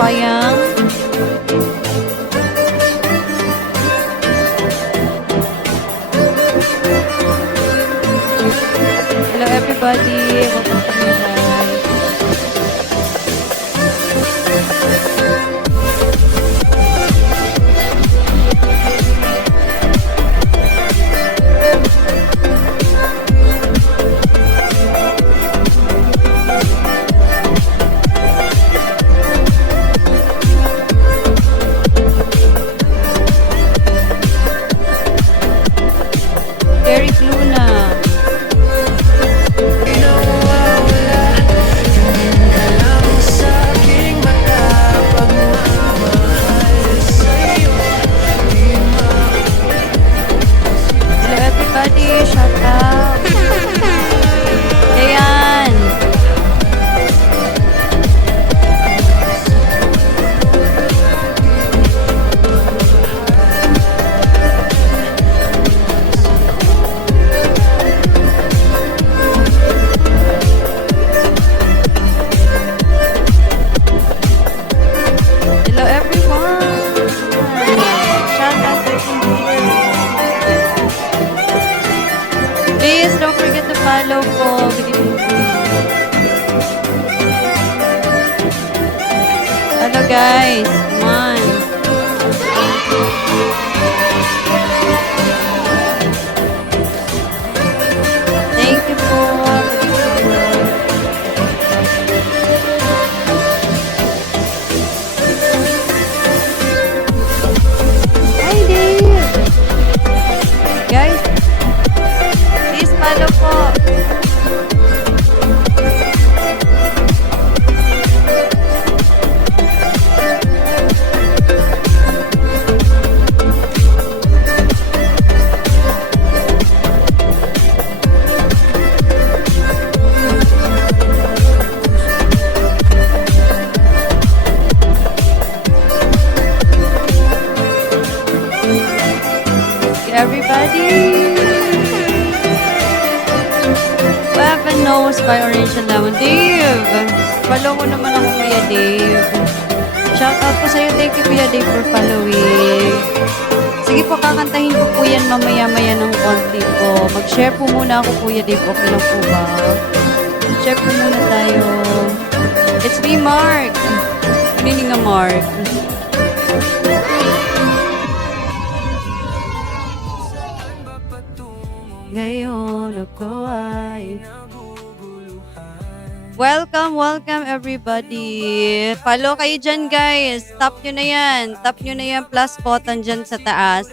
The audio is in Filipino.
Payang. Hello everybody. Welcome to my live. Eric Luna. Hello everybody, shout out. Ayan. Hello everyone. Shout out to you. Please don't forget to follow po. Good evening po. Hello guys. Come on. Thank you po. Hi Dave. Guys, please follow po. Everybody. Weapon Nose by Orange and Lemon. Dave, follow mo naman ako, Kuya Dave. Shout out po sa'yo. Thank you, Kuya Dave, for following. Sige po, kakantahin ko po yan mamaya-maya ng konti po. Mag-share po muna ako, Kuya Dave. Okay lang po ba? Share po muna tayo. It's me, Mark. Ano nga, Mark? Ngayon ako ay welcome everybody. Follow kayo dyan guys. Tap nyo na yan. Tap nyo na yan plus button dyan sa taas.